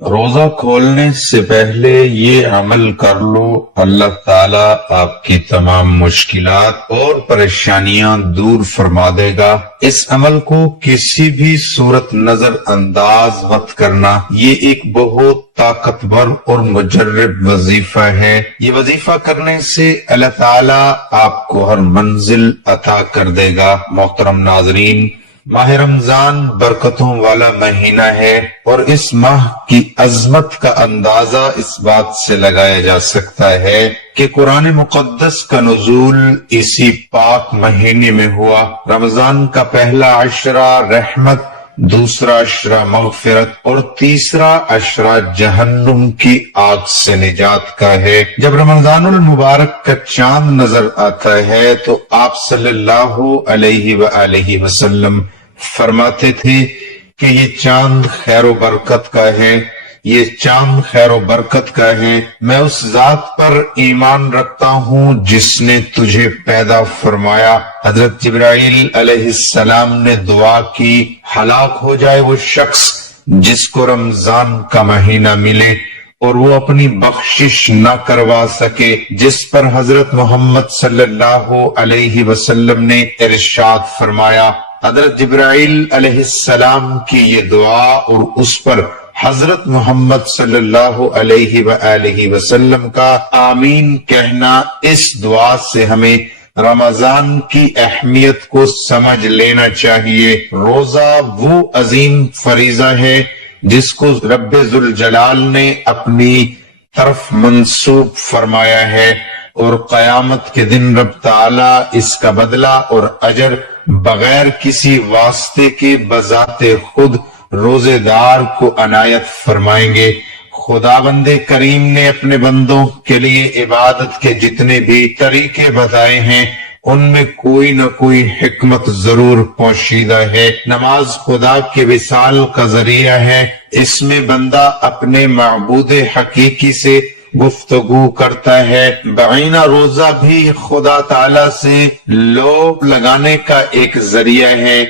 روزہ کھولنے سے پہلے یہ عمل کر لو، اللہ تعالیٰ آپ کی تمام مشکلات اور پریشانیاں دور فرما دے گا۔ اس عمل کو کسی بھی صورت نظر انداز مت کرنا، یہ ایک بہت طاقتور اور مجرب وظیفہ ہے۔ یہ وظیفہ کرنے سے اللہ تعالیٰ آپ کو ہر منزل عطا کر دے گا۔ محترم ناظرین، ماہ رمضان برکتوں والا مہینہ ہے، اور اس ماہ کی عظمت کا اندازہ اس بات سے لگایا جا سکتا ہے کہ قرآن مقدس کا نزول اسی پاک مہینے میں ہوا۔ رمضان کا پہلا عشرہ رحمت، دوسرا عشرہ مغفرت اور تیسرا عشرہ جہنم کی آگ سے نجات کا ہے۔ جب رمضان المبارک کا چاند نظر آتا ہے تو آپ صلی اللہ علیہ وآلہ وسلم فرماتے تھے کہ یہ چاند خیر و برکت کا ہے، یہ چاند خیر و برکت کا ہے۔ میں اس ذات پر ایمان رکھتا ہوں جس نے تجھے پیدا فرمایا۔ حضرت جبرائیل علیہ السلام نے دعا کی، ہلاک ہو جائے وہ شخص جس کو رمضان کا مہینہ ملے اور وہ اپنی بخشش نہ کروا سکے، جس پر حضرت محمد صلی اللہ علیہ وسلم نے ارشاد فرمایا۔ حضرت جبرائیل علیہ السلام کی یہ دعا اور اس پر حضرت محمد صلی اللہ علیہ وآلہ وسلم کا آمین کہنا، اس دعا سے ہمیں رمضان کی اہمیت کو سمجھ لینا چاہیے۔ روزہ وہ عظیم فریضہ ہے جس کو رب ذوالجلال نے اپنی طرف منسوب فرمایا ہے، اور قیامت کے دن رب تعالی اس کا بدلہ اور اجر بغیر کسی واسطے کے بذات خود روزے دار کو عنایت فرمائیں گے۔ خداوند کریم نے اپنے بندوں کے لیے عبادت کے جتنے بھی طریقے بتائے ہیں، ان میں کوئی نہ کوئی حکمت ضرور پوشیدہ ہے۔ نماز خدا کے وصال کا ذریعہ ہے، اس میں بندہ اپنے معبود حقیقی سے گفتگو کرتا ہے۔ بعینہ روزہ بھی خدا تعالی سے لو لگانے کا ایک ذریعہ ہے۔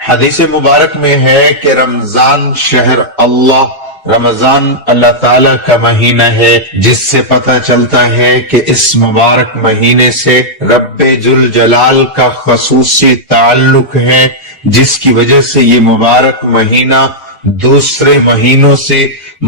حدیث مبارک میں ہے کہ رمضان شہر اللہ، رمضان اللہ تعالی کا مہینہ ہے، جس سے پتہ چلتا ہے کہ اس مبارک مہینے سے رب ذوالجلال کا خصوصی تعلق ہے، جس کی وجہ سے یہ مبارک مہینہ دوسرے مہینوں سے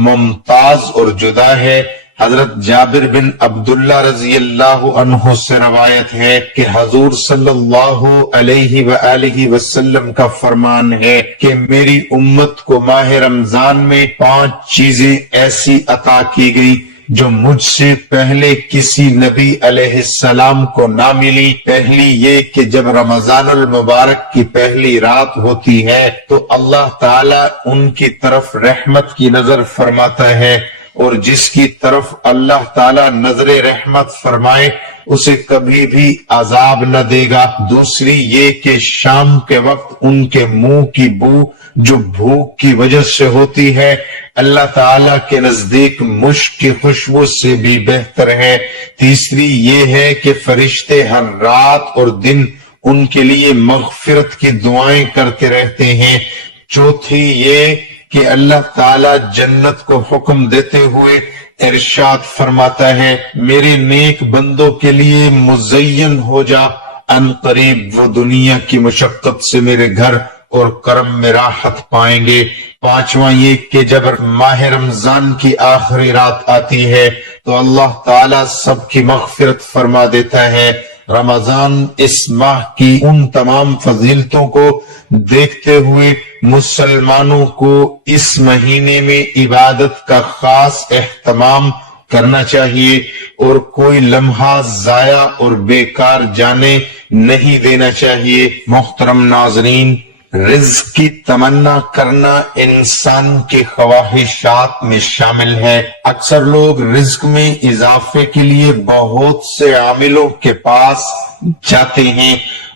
ممتاز اور جدا ہے۔ حضرت جابر بن عبداللہ رضی اللہ عنہ سے روایت ہے کہ حضور صلی اللہ علیہ وآلہ وسلم کا فرمان ہے کہ میری امت کو ماہ رمضان میں 5 چیزیں ایسی عطا کی گئی جو مجھ سے پہلے کسی نبی علیہ السلام کو نہ ملی۔ پہلی یہ کہ جب رمضان المبارک کی پہلی رات ہوتی ہے تو اللہ تعالی ان کی طرف رحمت کی نظر فرماتا ہے، اور جس کی طرف اللہ تعالیٰ نظر رحمت فرمائے اسے کبھی بھی عذاب نہ دے گا۔ دوسری یہ کہ شام کے وقت ان کے منہ کی بو جو بھوک کی وجہ سے ہوتی ہے اللہ تعالیٰ کے نزدیک مشک کی خوشبو سے بھی بہتر ہے۔ تیسری یہ ہے کہ فرشتے ہر رات اور دن ان کے لیے مغفرت کی دعائیں کرتے رہتے ہیں۔ چوتھی یہ کہ اللہ تعالی جنت کو حکم دیتے ہوئے ارشاد فرماتا ہے، میرے نیک بندوں کے لیے مزین ہو جا، ان قریب وہ دنیا کی مشقت سے میرے گھر اور کرم میں راحت پائیں گے۔ پانچواں یہ کہ جب ماہ رمضان کی آخری رات آتی ہے تو اللہ تعالی سب کی مغفرت فرما دیتا ہے۔ رمضان اس ماہ کی ان تمام فضیلتوں کو دیکھتے ہوئے مسلمانوں کو اس مہینے میں عبادت کا خاص اہتمام کرنا چاہیے اور کوئی لمحہ ضائع اور بیکار جانے نہیں دینا چاہیے۔ محترم ناظرین، رزق کی تمنا کرنا انسان کی خواہشات میں شامل ہے۔ اکثر لوگ رزق میں اضافے کے لیے بہت سے عاملوں کے پاس جاتے ہیں،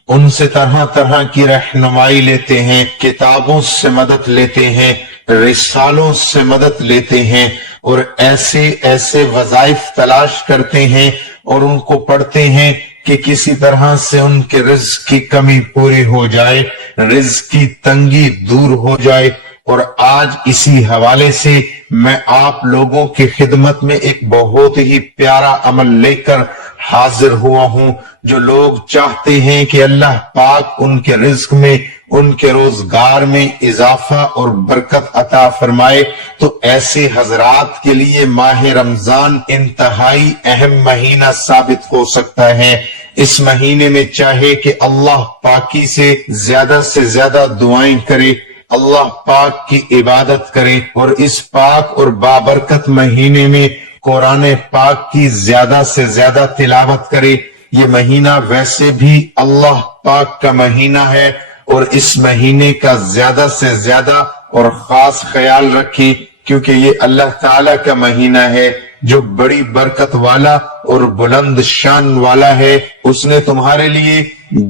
ان سے طرح طرح کی رہنمائی لیتے ہیں، کتابوں سے مدد لیتے ہیں، رسالوں سے مدد لیتے ہیں، اور ایسے وظائف تلاش کرتے ہیں اور ان کو پڑھتے ہیں کہ کسی طرح سے ان کے رزق کی کمی پوری ہو جائے، رزق کی تنگی دور ہو جائے، اور آج اسی حوالے سے میں آپ لوگوں کی خدمت میں ایک بہت ہی پیارا عمل لے کر حاضر ہوا ہوں۔ جو لوگ چاہتے ہیں کہ اللہ پاک ان کے رزق میں، ان کے روزگار میں اضافہ اور برکت عطا فرمائے، تو ایسے حضرات کے لیے ماہ رمضان انتہائی اہم مہینہ ثابت ہو سکتا ہے۔ اس مہینے میں چاہے کہ اللہ پاکی سے زیادہ دعائیں کرے، اللہ پاک کی عبادت کرے، اور اس پاک اور بابرکت مہینے میں قرآن پاک کی زیادہ سے زیادہ تلاوت کرے۔ یہ مہینہ ویسے بھی اللہ پاک کا مہینہ ہے، اور اس مہینے کا زیادہ سے زیادہ اور خاص خیال رکھیں، کیونکہ یہ اللہ تعالی کا مہینہ ہے جو بڑی برکت والا اور بلند شان والا ہے۔ اس نے تمہارے لیے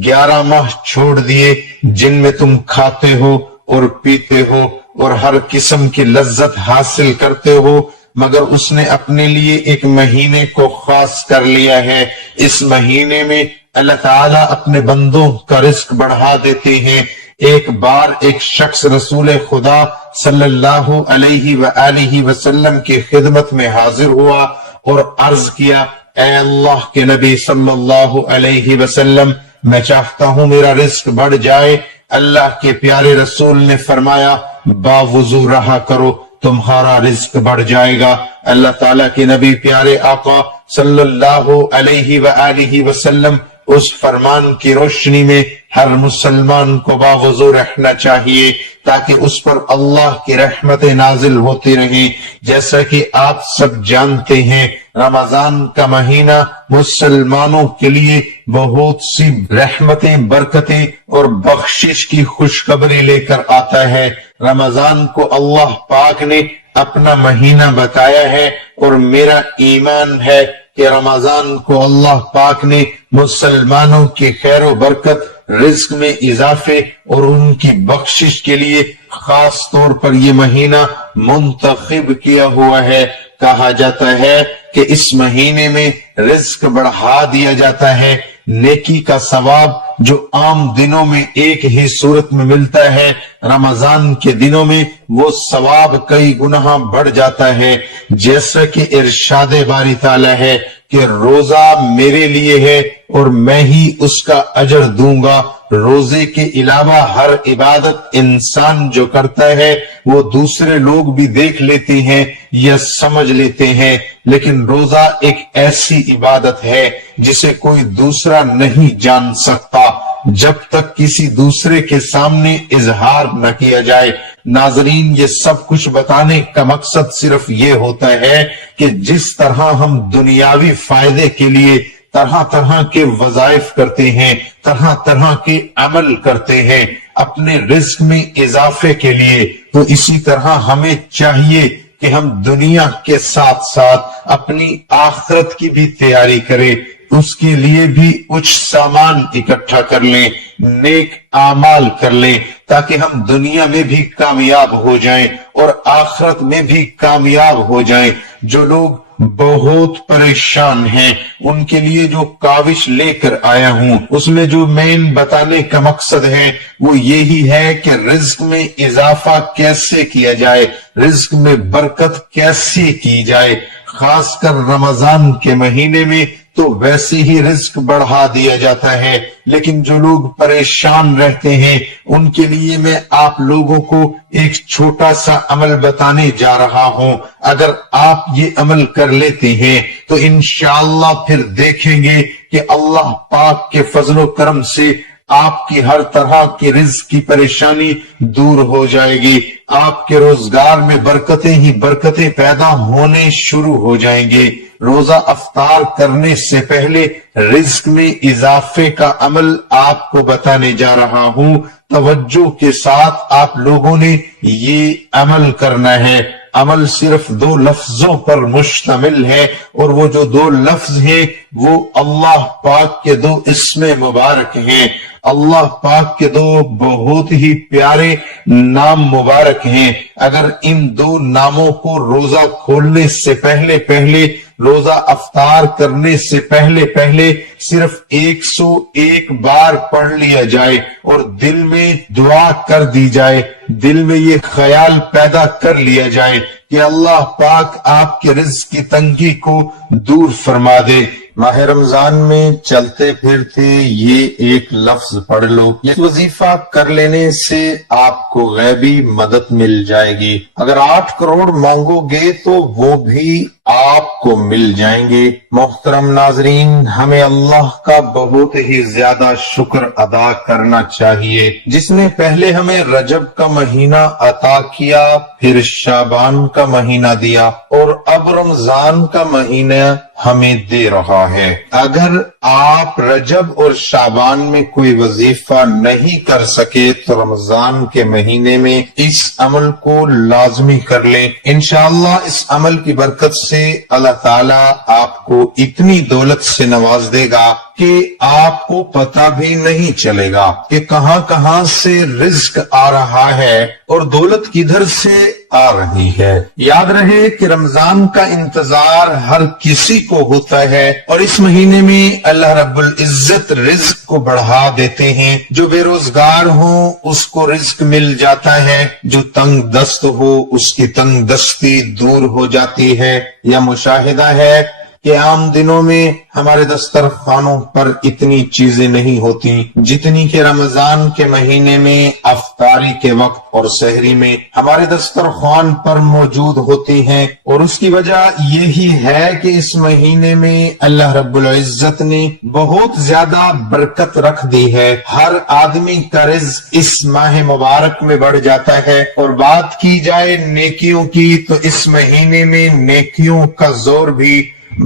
11 ماہ چھوڑ دیے جن میں تم کھاتے ہو اور پیتے ہو اور ہر قسم کی لذت حاصل کرتے ہو، مگر اس نے اپنے لیے ایک مہینے کو خاص کر لیا ہے۔ اس مہینے میں اللہ تعالیٰ اپنے بندوں کا رزق بڑھا دیتے ہیں۔ ایک بار ایک شخص رسول خدا صلی اللہ علیہ وآلہ وسلم کی خدمت میں حاضر ہوا اور عرض کیا، اے اللہ کے نبی صلی اللہ علیہ وسلم، میں چاہتا ہوں میرا رزق بڑھ جائے۔ اللہ کے پیارے رسول نے فرمایا، باوضو رہا کرو، تمہارا رزق بڑھ جائے گا۔ اللہ تعالیٰ کے نبی پیارے آقا صلی اللہ علیہ وآلہ وسلم اس فرمان کی روشنی میں ہر مسلمان کو باوضو رہنا چاہیے تاکہ اس پر اللہ کی رحمتیں نازل ہوتی رہیں۔ جیسا کہ آپ سب جانتے ہیں، رمضان کا مہینہ مسلمانوں کے لیے بہت سی رحمتیں، برکتیں اور بخشش کی خوشخبری لے کر آتا ہے۔ رمضان کو اللہ پاک نے اپنا مہینہ بتایا ہے، اور میرا ایمان ہے کہ رمضان کو اللہ پاک نے مسلمانوں کی خیر و برکت، رزق میں اضافے اور ان کی بخشش کے لیے خاص طور پر یہ مہینہ منتخب کیا ہوا ہے۔ کہا جاتا ہے کہ اس مہینے میں رزق بڑھا دیا جاتا ہے۔ نیکی کا ثواب جو عام دنوں میں ایک ہی صورت میں ملتا ہے، رمضان کے دنوں میں وہ ثواب کئی گنا بڑھ جاتا ہے۔ جیسا کہ ارشاد باری تعالیٰ ہے کہ روزہ میرے لیے ہے اور میں ہی اس کا اجر دوں گا۔ روزے کے علاوہ ہر عبادت انسان جو کرتا ہے وہ دوسرے لوگ بھی دیکھ لیتے ہیں یا سمجھ لیتے ہیں، لیکن روزہ ایک ایسی عبادت ہے جسے کوئی دوسرا نہیں جان سکتا جب تک کسی دوسرے کے سامنے اظہار نہ کیا جائے۔ ناظرین، یہ سب کچھ بتانے کا مقصد صرف یہ ہوتا ہے کہ جس طرح ہم دنیاوی فائدے کے لیے طرح طرح کے وظائف کرتے ہیں، طرح طرح کے عمل کرتے ہیں اپنے رزق میں اضافے کے لیے، تو اسی طرح ہمیں چاہیے کہ ہم دنیا کے ساتھ ساتھ اپنی آخرت کی بھی تیاری کریں، اس کے لیے بھی کچھ سامان اکٹھا کر لیں، نیک اعمال کر لیں، تاکہ ہم دنیا میں بھی کامیاب ہو جائیں اور آخرت میں بھی کامیاب ہو جائیں۔ جو لوگ بہت پریشان ہیں ان کے لیے جو کاوش لے کر آیا ہوں، اس میں جو مین بتانے کا مقصد ہے وہ یہی ہے کہ رزق میں اضافہ کیسے کیا جائے، رزق میں برکت کیسے کی جائے۔ خاص کر رمضان کے مہینے میں تو ویسے ہی رزق بڑھا دیا جاتا ہے، لیکن جو لوگ پریشان رہتے ہیں ان کے لیے میں آپ لوگوں کو ایک چھوٹا سا عمل بتانے جا رہا ہوں۔ اگر آپ یہ عمل کر لیتے ہیں تو انشاءاللہ پھر دیکھیں گے کہ اللہ پاک کے فضل و کرم سے آپ کی ہر طرح کی رزق کی پریشانی دور ہو جائے گی، آپ کے روزگار میں برکتیں ہی برکتیں پیدا ہونے شروع ہو جائیں گے۔ روزہ افطار کرنے سے پہلے رزق میں اضافے کا عمل آپ کو بتانے جا رہا ہوں۔ توجہ کے ساتھ آپ لوگوں نے یہ عمل کرنا ہے۔ عمل صرف 2 لفظوں پر مشتمل ہے، اور وہ جو 2 لفظ ہیں وہ اللہ پاک کے 2 اسم مبارک ہیں۔ اللہ پاک کے 2 بہت ہی پیارے نام مبارک ہیں۔ اگر ان 2 ناموں کو روزہ کھولنے سے پہلے روزہ افطار کرنے سے پہلے صرف 101 بار پڑھ لیا جائے اور دل میں دعا کر دی جائے، دل میں یہ خیال پیدا کر لیا جائے کہ اللہ پاک آپ کے رزق کی تنگی کو دور فرما دے۔ ماہ رمضان میں چلتے پھرتے یہ ایک لفظ پڑھ لو، یہ وظیفہ کر لینے سے آپ کو غیبی مدد مل جائے گی۔ اگر 8 کروڑ مانگو گے تو وہ بھی آپ کو مل جائیں گے۔ محترم ناظرین، ہمیں اللہ کا بہت ہی زیادہ شکر ادا کرنا چاہیے، جس نے پہلے ہمیں رجب کا مہینہ عطا کیا، پھر شعبان کا مہینہ دیا اور اب رمضان کا مہینہ ہمیں دے رہا ہے۔ اگر آپ رجب اور شعبان میں کوئی وظیفہ نہیں کر سکے تو رمضان کے مہینے میں اس عمل کو لازمی کر لیں۔ انشاءاللہ اس عمل کی برکت سے اللہ تعالیٰ آپ کو اتنی دولت سے نواز دے گا کہ آپ کو پتہ بھی نہیں چلے گا کہ کہاں کہاں سے رزق آ رہا ہے اور دولت کدھر سے آ رہی ہے۔ یاد رہے کہ رمضان کا انتظار ہر کسی کو ہوتا ہے اور اس مہینے میں اللہ رب العزت رزق کو بڑھا دیتے ہیں۔ جو بے روزگار ہو اس کو رزق مل جاتا ہے، جو تنگ دست ہو اس کی تنگ دستی دور ہو جاتی ہے۔ یہ مشاہدہ ہے کہ عام دنوں میں ہمارے دسترخوانوں پر اتنی چیزیں نہیں ہوتی جتنی کہ رمضان کے مہینے میں افطاری کے وقت اور سحری میں ہمارے دسترخوان پر موجود ہوتی ہیں، اور اس کی وجہ یہی ہے کہ اس مہینے میں اللہ رب العزت نے بہت زیادہ برکت رکھ دی ہے۔ ہر آدمی کا رزق اس ماہ مبارک میں بڑھ جاتا ہے، اور بات کی جائے نیکیوں کی تو اس مہینے میں نیکیوں کا زور بھی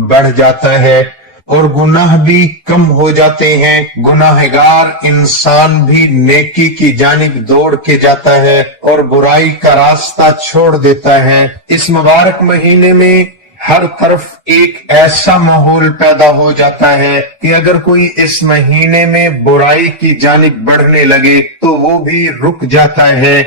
بڑھ جاتا ہے اور گناہ بھی کم ہو جاتے ہیں۔ گناہگار انسان بھی نیکی کی جانب دوڑ کے جاتا ہے اور برائی کا راستہ چھوڑ دیتا ہے۔ اس مبارک مہینے میں ہر طرف ایک ایسا ماحول پیدا ہو جاتا ہے کہ اگر کوئی اس مہینے میں برائی کی جانب بڑھنے لگے تو وہ بھی رک جاتا ہے۔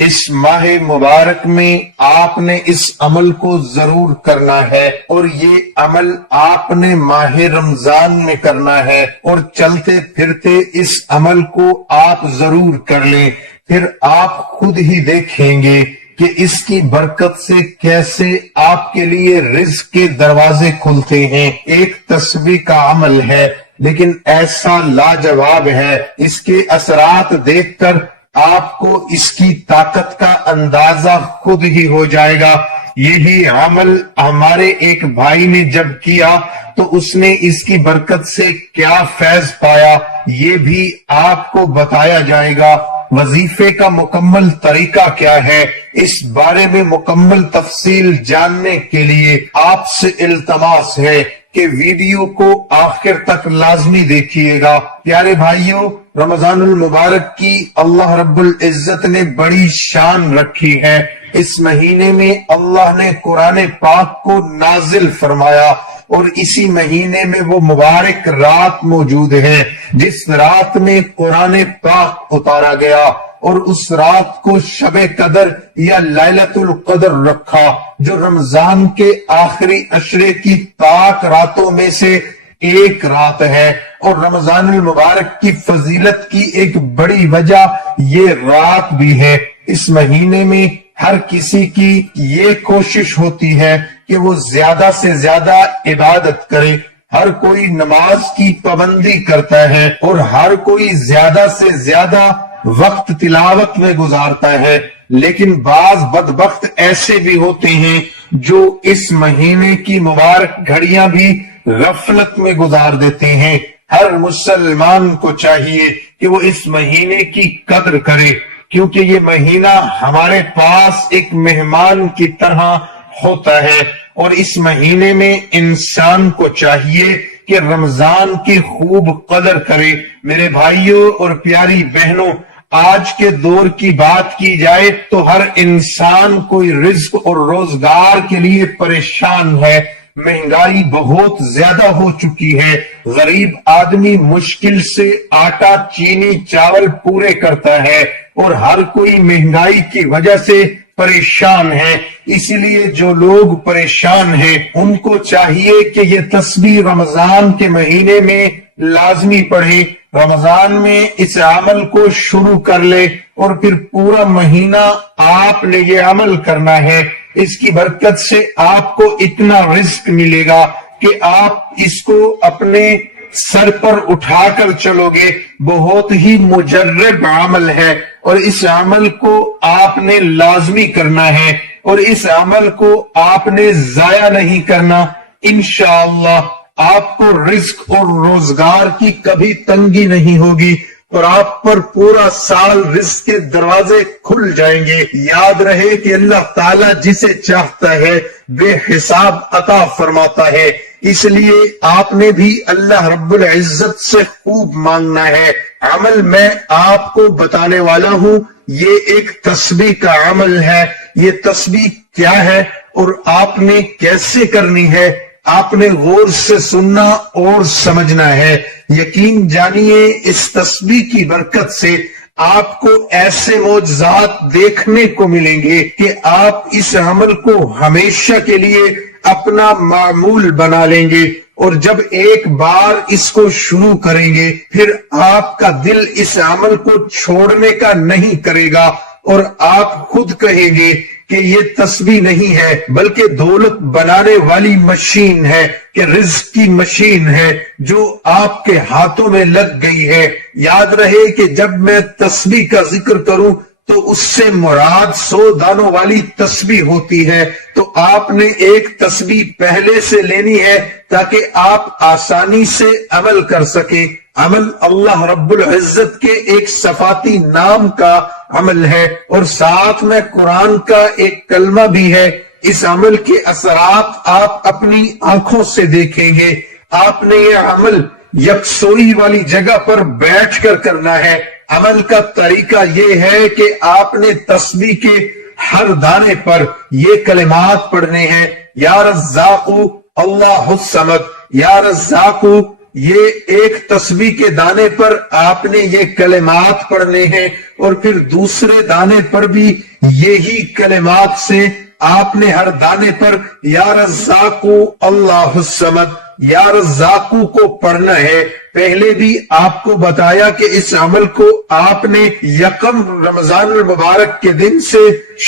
اس ماہ مبارک میں آپ نے اس عمل کو ضرور کرنا ہے، اور یہ عمل آپ نے ماہ رمضان میں کرنا ہے، اور چلتے پھرتے اس عمل کو آپ ضرور کر لیں۔ پھر آپ خود ہی دیکھیں گے کہ اس کی برکت سے کیسے آپ کے لیے رزق کے دروازے کھلتے ہیں۔ ایک تسبیح کا عمل ہے لیکن ایسا لاجواب ہے، اس کے اثرات دیکھ کر آپ کو اس کی طاقت کا اندازہ خود ہی ہو جائے گا۔ یہی عمل ہمارے ایک بھائی نے جب کیا تو اس نے اس کی برکت سے کیا فیض پایا یہ بھی آپ کو بتایا جائے گا۔ وظیفے کا مکمل طریقہ کیا ہے، اس بارے میں مکمل تفصیل جاننے کے لیے آپ سے التماس ہے کہ ویڈیو کو آخر تک لازمی دیکھیے گا۔ پیارے بھائیوں، رمضان المبارک کی اللہ رب العزت نے بڑی شان رکھی ہے۔ اس مہینے میں اللہ نے قرآن پاک کو نازل فرمایا، اور اسی مہینے میں وہ مبارک رات موجود ہے جس رات میں قرآن پاک اتارا گیا، اور اس رات کو شب قدر یا لیلۃ القدر رکھا، جو رمضان کے آخری عشرے کی پاک راتوں میں سے ایک رات ہے۔ اور رمضان المبارک کی فضیلت کی ایک بڑی وجہ یہ رات بھی ہے۔ اس مہینے میں ہر کسی کی یہ کوشش ہوتی ہے کہ وہ زیادہ سے زیادہ عبادت کرے، ہر کوئی نماز کی پابندی کرتا ہے اور ہر کوئی زیادہ سے زیادہ وقت تلاوت میں گزارتا ہے، لیکن بعض بدبخت ایسے بھی ہوتے ہیں جو اس مہینے کی مبارک گھڑیاں بھی غفلت میں گزار دیتے ہیں۔ ہر مسلمان کو چاہیے کہ وہ اس مہینے کی قدر کرے، کیونکہ یہ مہینہ ہمارے پاس ایک مہمان کی طرح ہوتا ہے، اور اس مہینے میں انسان کو چاہیے کہ رمضان کی خوب قدر کرے۔ میرے بھائیوں اور پیاری بہنوں، آج کے دور کی بات کی جائے تو ہر انسان کوئی رزق اور روزگار کے لیے پریشان ہے۔ مہنگائی بہت زیادہ ہو چکی ہے، غریب آدمی مشکل سے آٹا چینی چاول پورے کرتا ہے، اور ہر کوئی مہنگائی کی وجہ سے پریشان ہیں. اسی لیے جو لوگ پریشان ہیں ان کو چاہیے کہ یہ تسبیح رمضان کے مہینے میں لازمی پڑھے، رمضان میں اس عمل کو شروع کر لے اور پھر پورا مہینہ آپ نے یہ عمل کرنا ہے. اس کی برکت سے آپ کو اتنا رزق ملے گا کہ آپ اس کو اپنے سر پر اٹھا کر چلو گے. بہت ہی مجرب عمل ہے اور اس عمل کو آپ نے لازمی کرنا ہے اور اس عمل کو آپ نے ضائع نہیں کرنا. انشاءاللہ آپ کو رزق اور روزگار کی کبھی تنگی نہیں ہوگی اور آپ پر پورا سال رزق کے دروازے کھل جائیں گے. یاد رہے کہ اللہ تعالیٰ جسے چاہتا ہے بے حساب عطا فرماتا ہے. اس لیے آپ نے بھی اللہ رب العزت سے خوب مانگنا ہے. عمل میں آپ کو بتانے والا ہوں، یہ ایک تسبیح کا عمل ہے. یہ تسبیح کیا ہے اور آپ نے کیسے کرنی ہے، آپ نے غور سے سننا اور سمجھنا ہے. یقین جانیے اس تسبیح کی برکت سے آپ کو ایسے معجزات دیکھنے کو ملیں گے کہ آپ اس عمل کو ہمیشہ کے لیے اپنا معمول بنا لیں گے اور جب ایک بار اس کو شروع کریں گے پھر آپ کا دل اس عمل کو چھوڑنے کا نہیں کرے گا اور آپ خود کہیں گے کہ یہ تسبیح نہیں ہے بلکہ دولت بنانے والی مشین ہے، کہ رزق کی مشین ہے جو آپ کے ہاتھوں میں لگ گئی ہے. یاد رہے کہ جب میں تسبیح کا ذکر کروں تو اس سے مراد 100 دانوں والی تسبیح ہوتی ہے. تو آپ نے ایک تسبیح پہلے سے لینی ہے تاکہ آپ آسانی سے عمل کر سکیں. عمل اللہ رب العزت کے ایک صفاتی نام کا عمل ہے اور ساتھ میں قرآن کا ایک کلمہ بھی ہے. اس عمل کے اثرات آپ اپنی آنکھوں سے دیکھیں گے. آپ نے یہ عمل یکسوئی والی جگہ پر بیٹھ کر کرنا ہے. عمل کا طریقہ یہ ہے کہ آپ نے تسبیح کے ہر دانے پر یہ کلمات پڑھنے ہیں. یا رزاق اللہ الصمد، یا رزاق. یہ ایک تسبیح کے دانے پر آپ نے یہ کلمات پڑھنے ہیں اور پھر دوسرے دانے پر بھی یہی کلمات سے آپ نے ہر دانے پر یا رزاق اللہ الصمد، یا رزاق کو پڑھنا ہے. پہلے بھی آپ کو بتایا کہ اس عمل کو آپ نے یکم رمضان المبارک کے دن سے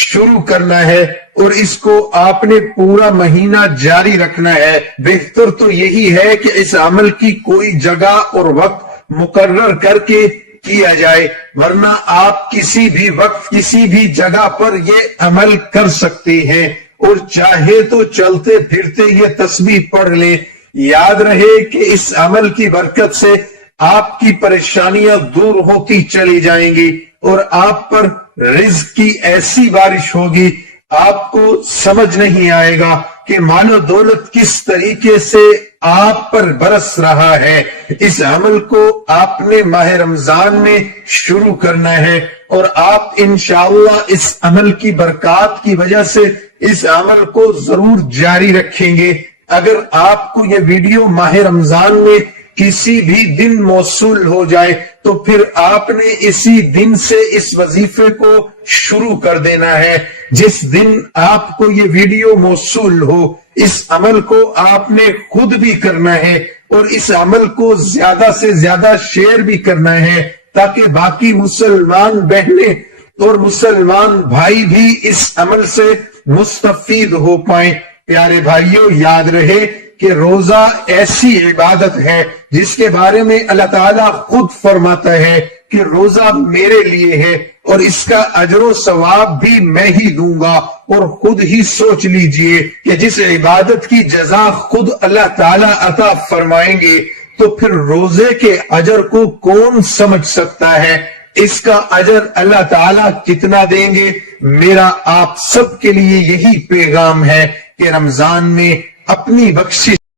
شروع کرنا ہے اور اس کو آپ نے پورا مہینہ جاری رکھنا ہے. بہتر تو یہی ہے کہ اس عمل کی کوئی جگہ اور وقت مقرر کر کے کیا جائے، ورنہ آپ کسی بھی وقت کسی بھی جگہ پر یہ عمل کر سکتے ہیں اور چاہے تو چلتے پھرتے یہ تسبیح پڑھ لیں. یاد رہے کہ اس عمل کی برکت سے آپ کی پریشانیاں دور ہوتی چلی جائیں گی اور آپ پر رزق کی ایسی بارش ہوگی آپ کو سمجھ نہیں آئے گا کہ مال و دولت کس طریقے سے آپ پر برس رہا ہے. اس عمل کو آپ نے ماہ رمضان میں شروع کرنا ہے اور آپ انشاءاللہ اس عمل کی برکات کی وجہ سے اس عمل کو ضرور جاری رکھیں گے. اگر آپ کو یہ ویڈیو ماہ رمضان میں کسی بھی دن موصول ہو جائے تو پھر آپ نے اسی دن سے اس وظیفے کو شروع کر دینا ہے. جس دن آپ کو یہ ویڈیو موصول ہو اس عمل کو آپ نے خود بھی کرنا ہے اور اس عمل کو زیادہ سے زیادہ شیئر بھی کرنا ہے تاکہ باقی مسلمان بہنیں اور مسلمان بھائی بھی اس عمل سے مستفید ہو پائیں. پیارے بھائیوں، یاد رہے کہ روزہ ایسی عبادت ہے جس کے بارے میں اللہ تعالیٰ خود فرماتا ہے کہ روزہ میرے لیے ہے اور اس کا اجر و ثواب بھی میں ہی دوں گا. اور خود ہی سوچ لیجئے کہ جس عبادت کی جزا خود اللہ تعالیٰ عطا فرمائیں گے تو پھر روزے کے اجر کو کون سمجھ سکتا ہے. اس کا اجر اللہ تعالیٰ کتنا دیں گے. میرا آپ سب کے لیے یہی پیغام ہے کہ رمضان میں اپنی بخشش